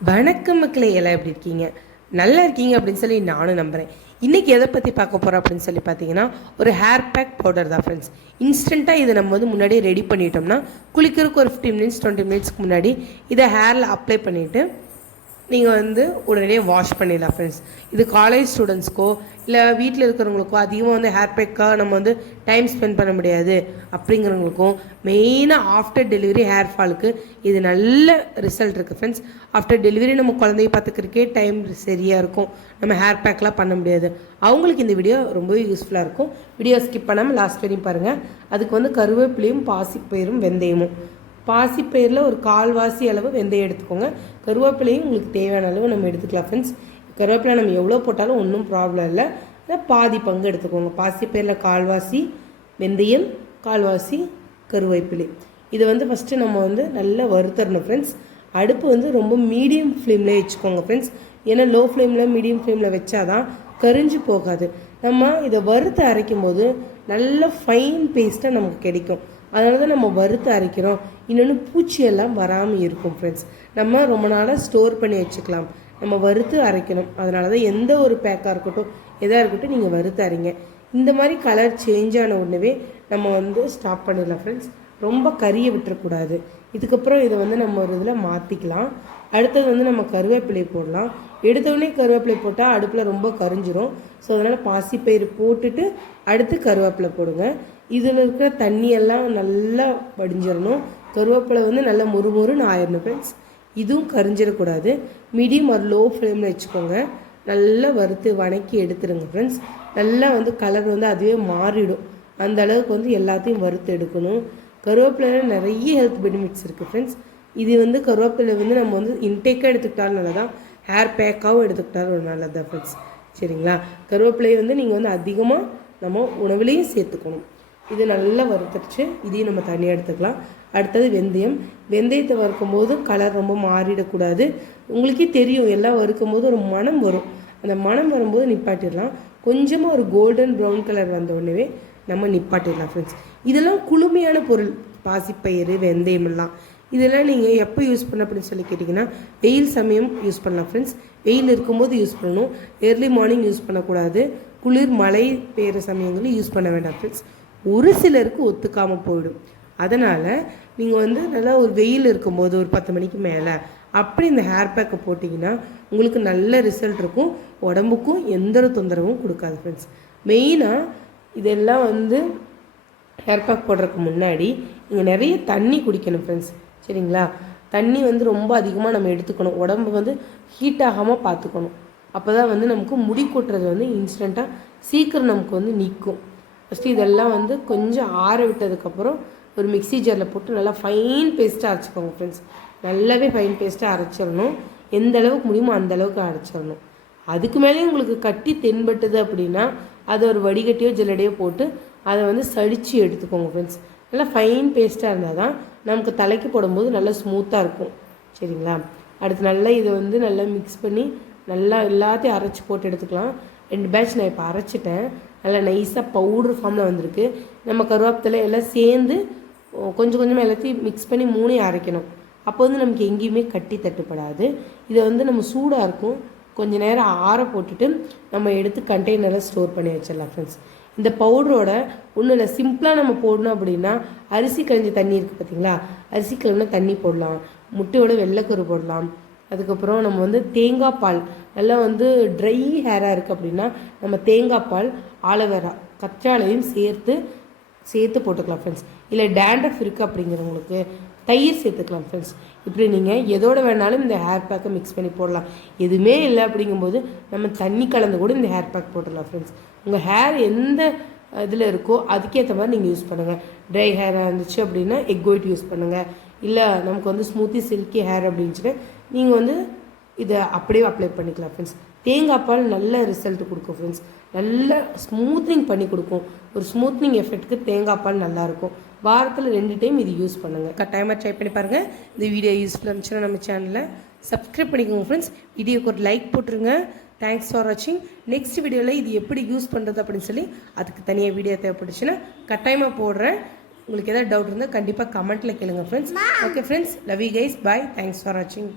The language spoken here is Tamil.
வணக்கம் மக்களே எல்லாம் எப்படி இருக்கீங்க? நல்லா இருக்கீங்க அப்படின்னு சொல்லி நானும் நம்புகிறேன் இன்றைக்கி எதை பற்றி பார்க்க போகிறோம் அப்படின்னு சொல்லி பார்த்தீங்கன்னா ஒரு ஹேர் பேக் பவுடர் தான் ஃப்ரெண்ட்ஸ் இன்ஸ்டண்ட்டாக இதை நம்ம வந்து முன்னாடியே ரெடி பண்ணிட்டோம்னா குளிக்கிறதுக்கு ஒரு ஃபிஃப்டீன் மினிட்ஸ் டுவெண்ட்டி மினிட்ஸ்க்கு முன்னாடி இதை ஹேரில் அப்ளை பண்ணிவிட்டு நீங்கள் வந்து உடனடியே வாஷ் பண்ணிடலாம் ஃப்ரெண்ட்ஸ் இது காலேஜ் ஸ்டூடெண்ட்ஸ்க்கோ இல்லை வீட்டில் இருக்கிறவங்களுக்கோ அதிகமாக வந்து ஹேர் பேக்காக நம்ம வந்து டைம் ஸ்பெண்ட் பண்ண முடியாது. அப்படிங்கிறவங்களுக்கும் மெயினாக ஆஃப்டர் டெலிவரி ஹேர் ஃபாலுக்கு இது நல்ல ரிசல்ட் இருக்குது ஃப்ரெண்ட்ஸ் ஆஃப்டர் டெலிவரி நம்ம குழந்தைய பார்த்துக்கிறக்கே டைம் சரியாக இருக்கும். நம்ம ஹேர் பேக்லாம் பண்ண முடியாது. அவங்களுக்கு இந்த வீடியோ ரொம்பவே யூஸ்ஃபுல்லாக இருக்கும். வீடியோ ஸ்கிப் பண்ணாமல் லாஸ்ட் வரையும் பாருங்கள் அதுக்கு வந்து கருவேப்பிலையும் பாசிப்பயிரும் வெந்தயமும். பாசிப்பயிரில் ஒரு கால்வாசி அளவு வெந்தயம் எடுத்துக்கோங்க. கருவேப்பிலையும் உங்களுக்கு தேவையான அளவு நம்ம எடுத்துக்கலாம் ஃப்ரெண்ட்ஸ் கருவேப்பிலை நம்ம எவ்வளோ போட்டாலும் ஒன்றும் ப்ராப்ளம் இல்லை. ஆனால் பாதி பங்கு எடுத்துக்கோங்க. பாசிப்பயிரில் கால்வாசி வெந்தயம் கால்வாசி கருவேப்பிலை. இதை வந்து ஃபஸ்ட்டு நம்ம வந்து நல்லா வறுத்தரணும் ஃப்ரெண்ட்ஸ் அடுப்பு வந்து ரொம்ப மீடியம் ஃப்ளேம்லேயே வச்சுக்கோங்க ஃப்ரெண்ட்ஸ் ஏன்னா லோ ஃப்ளேமில் மீடியம் ஃப்ளேமில் வச்சாதான் கரிஞ்சு போகாது. நம்ம இதை வறுத்து அரைக்கும் போது நல்ல ஃபைன் பேஸ்ட்டாக நமக்கு கிடைக்கும். அதனால தான் நம்ம வறுத்து அரைக்கிறோம். இன்னொன்று பூச்சியெல்லாம் வராமல் இருக்கும் ஃப்ரெண்ட்ஸ் நம்ம ரொம்ப நாளாக ஸ்டோர் பண்ணி வச்சுக்கலாம். நம்ம வறுத்து அரைக்கணும். அதனால தான் எந்த ஒரு பேக்காக இருக்கட்டும் எதாக இருக்கட்டும் நீங்கள் வறுத்து அரைங்க. இந்த மாதிரி கலர் சேஞ்ச் ஆன உடனே நம்ம வந்து ஸ்டாப் பண்ணிடலாம் ஃப்ரெண்ட்ஸ் ரொம்ப கறியை விட்டுறக்கூடாது. இதுக்கப்புறம் இதை வந்து நம்ம ஒரு இதில் மாற்றிக்கலாம் அடுத்தது வந்து நம்ம கருவேப்பிலை போடலாம். எடுத்தவுடனே கருவேப்பிலை போட்டால் அடுப்பில் ரொம்ப கரிஞ்சிரும். ஸோ அதனால் பாசிப்பயிறு போட்டுட்டு அடுத்து கருவேப்பிலை போடுங்க. இதில் இருக்கிற தண்ணியெல்லாம் நல்லா வடிஞ்சிடணும் கருவேப்பிலை வந்து நல்லா முறுமுறுன்னு ஆயிடணும் ஃப்ரெண்ட்ஸ் இதுவும் கரிஞ்சிடக்கூடாது மீடியம் ஒரு லோ ஃப்ளேமில் வச்சுக்கோங்க. நல்லா வறுத்து வணக்கி எடுத்துருங்க ஃப்ரெண்ட்ஸ் நல்லா வந்து கலர் வந்து அதுவே மாறிடும். அந்த அளவுக்கு வந்து எல்லாத்தையும் வறுத்து எடுக்கணும். கருவேப்பிலையில் நிறைய ஹெல்த் பெனிஃபிட்ஸ் இருக்குது ஃப்ரெண்ட்ஸ் இது வந்து கருவேப்பிலை வந்து நம்ம வந்து இன்டேக்காக எடுத்துக்கிட்டாலும் நல்லதான் ஹேர் பேக்காகவும் எடுத்துக்கிட்டாலும் ஒரு ஃப்ரெண்ட்ஸ் சரிங்களா? கருவேப்பிலையை வந்து நீங்கள் வந்து அதிகமாக நம்ம உணவுலேயும் சேர்த்துக்கணும். இது நல்லா வறுத்துருச்சு இதையும் நம்ம தனியாக எடுத்துக்கலாம். அடுத்தது வெந்தயம். வெந்தயத்தை வறுக்கும் போது கலர் ரொம்ப மாறிடக்கூடாது. உங்களுக்கே தெரியும் எல்லாம் வறுக்கும் போது ஒரு மனம் வரும். அந்த மனம் வரும்போது நிப்பாட்டிடலாம். கொஞ்சமாக ஒரு கோல்டன் ப்ரௌன் கலர் வந்த உடனே நம்ம நிப்பாட்டிடலாம் ஃப்ரெண்ட்ஸ் இதெல்லாம் குளுமையான பொருள். பாசிப்பயிறு வெந்தயம் எல்லாம். இதெல்லாம் நீங்கள் எப்போ யூஸ் பண்ண அப்படின்னு சொல்லி கேட்டிங்கன்னா வெயில் சமயம் யூஸ் பண்ணலாம் ஃப்ரெண்ட்ஸ் வெயில் இருக்கும்போது யூஸ் பண்ணணும். ஏர்லி மார்னிங் யூஸ் பண்ணக்கூடாது. குளிர் மழை பெய்கிற சமயங்களில் யூஸ் பண்ண வேண்டாம் ஃப்ரெண்ட்ஸ் ஒரு சிலருக்கு ஒத்துக்காமல் போயிடும். அதனால் நீங்கள் வந்து நல்லா ஒரு வெயில் இருக்கும்போது ஒரு பத்து மணிக்கு மேலே அப்படி இந்த ஹேர் பேக்கை போட்டிங்கன்னா உங்களுக்கு நல்ல ரிசல்ட் இருக்கும். உடம்புக்கும் எந்த ஒரு தொந்தரவும் கொடுக்காது ஃப்ரெண்ட்ஸ் மெயினாக இதெல்லாம் வந்து ஹேர் பேக் போடுறதுக்கு முன்னாடி நீங்கள் நிறைய தண்ணி குடிக்கணும் ஃப்ரெண்ட்ஸ் சரிங்களா? தண்ணி வந்து ரொம்ப அதிகமாக நம்ம எடுத்துக்கணும். உடம்பு வந்து ஹீட் ஆகாமல் பார்த்துக்கணும். அப்போ தான் வந்து நமக்கு முடி கொட்டுறது வந்து இன்ஸ்டண்ட்டாக சீக்கிரம் நமக்கு வந்து நிற்கும் ஃபஸ்ட்டு இதெல்லாம் வந்து கொஞ்சம் ஆற விட்டதுக்கப்புறம் ஒரு மிக்ஸி ஜாரில் போட்டு நல்லா ஃபைன் பேஸ்ட்டாக அரைச்சிக்கோங்க ஃப்ரெண்ட்ஸ் நல்லாவே ஃபைன் பேஸ்ட்டாக அரைச்சிடணும். எந்த அளவுக்கு முடியுமோ அந்த அளவுக்கு அரைச்சிடணும். அதுக்கு மேலேயும் உங்களுக்கு கட்டி தென்பட்டுது அப்படின்னா அதை ஒரு வடிகட்டியோ ஜில்லடையோ போட்டு அதை வந்து சடித்து எடுத்துக்கோங்க ஃப்ரெண்ட்ஸ் நல்லா ஃபைன் பேஸ்ட்டாக இருந்தால் தான் நமக்கு தலைக்கு போடும்போது நல்லா ஸ்மூத்தாக இருக்கும். சரிங்களா? அடுத்து நல்லா இதை வந்து நல்லா மிக்ஸ் பண்ணி நல்லா எல்லாத்தையும் அரைச்சி போட்டு எடுத்துக்கலாம். ரெண்டு பேட்ச் நான் இப்போ அரைச்சிட்டேன். நல்லா நைஸாக பவுட்ரு ஃபார்மில் வந்திருக்கு. நம்ம கருவேப்பிலை எல்லாம் சேர்ந்து கொஞ்சம் கொஞ்சமாக எல்லாத்தையும் மிக்ஸ் பண்ணி மூணையும் அரைக்கணும். அப்போ வந்து நமக்கு எங்கேயுமே கட்டி தட்டுப்படாது. இதை வந்து நம்ம சூடாக இருக்கும். கொஞ்ச நேரம் ஆற போட்டுட்டு நம்ம எடுத்து கண்டெய்னரில் ஸ்டோர் பண்ணி வச்சிடலாம் ஃப்ரெண்ட்ஸ் இந்த பவுடரோட ஒன்றும் இல்லை சிம்பிளாக நம்ம போடணும் அப்படின்னா அரிசி கழிஞ்ச தண்ணி இருக்குது பார்த்தீங்களா அரிசி கழுவின தண்ணி போடலாம். முட்டையோட வெள்ளைக்கரு போடலாம். அதுக்கப்புறம் நம்ம வந்து தேங்காய் பால். நல்லா வந்து ட்ரை ஹேராக இருக்குது அப்படின்னா நம்ம தேங்காய் பால் ஆலோவேரா கச்சாலையும் சேர்த்து சேர்த்து போட்டுக்கலாம் ஃப்ரெண்ட்ஸ் இல்லை டேண்ட்ரஃப் இருக்குது அப்படிங்கிறவங்களுக்கு தயிர் சேர்த்துக்கலாம் ஃப்ரெண்ட்ஸ் இப்படி நீங்கள் எதோட வேணாலும் இந்த ஹேர் பேக்கை மிக்ஸ் பண்ணி போடலாம். எதுவுமே இல்லை அப்படிங்கும்போது நம்ம தண்ணி கலந்து கூட இந்த ஹேர் பேக் போட்டுடலாம் ஃப்ரெண்ட்ஸ் உங்கள் ஹேர் எந்த இதில் இருக்கோ அதுக்கேற்ற மாதிரி நீங்கள் யூஸ் பண்ணுங்கள் ட்ரை ஹேராக இருந்துச்சு அப்படின்னா எக் ஒயிட் யூஸ் பண்ணுங்கள் இல்லை நமக்கு வந்து ஸ்மூத்தி சில்கி ஹேர் அப்படின்ட்டு நீங்கள் வந்து இதை அப்படியே அப்ளை பண்ணிக்கலாம் ஃப்ரெண்ட்ஸ் தேங்காய் பால் நல்ல ரிசல்ட் கொடுக்கும் ஃப்ரெண்ட்ஸ் நல்ல ஸ்மூத்னிங் பண்ணி கொடுக்கும். ஒரு ஸ்மூத்னிங் எஃபெக்ட்டுக்கு தேங்காய் பால் நல்லாயிருக்கும் வாரத்தில் ரெண்டு டைம் இது யூஸ் பண்ணுங்கள் கட்டாயமாக ட்ரை பண்ணி பாருங்கள் இந்த வீடியோ யூஸ்ஃபுல்லாக இருந்துச்சுன்னா நம்ம சேனலில் சப்ஸ்கிரைப் பண்ணிக்கோங்க ஃப்ரெண்ட்ஸ் வீடியோக்கு ஒரு லைக் போட்டுருங்க. தேங்க்ஸ் ஃபார் வாட்சிங் நெக்ஸ்ட் வீடியோவில் இது எப்படி யூஸ் பண்ணுறது அப்படின்னு சொல்லி அதுக்கு தனியாக வீடியோ தேவைப்பட்டுச்சுன்னா கட்டாயமாக போடுறேன். உங்களுக்கு ஏதாவது டவுட் இருந்தால் கண்டிப்பாக கமெண்ட்டில் கேளுங்க friends okay friends love you guys bye thanks for வாட்சிங்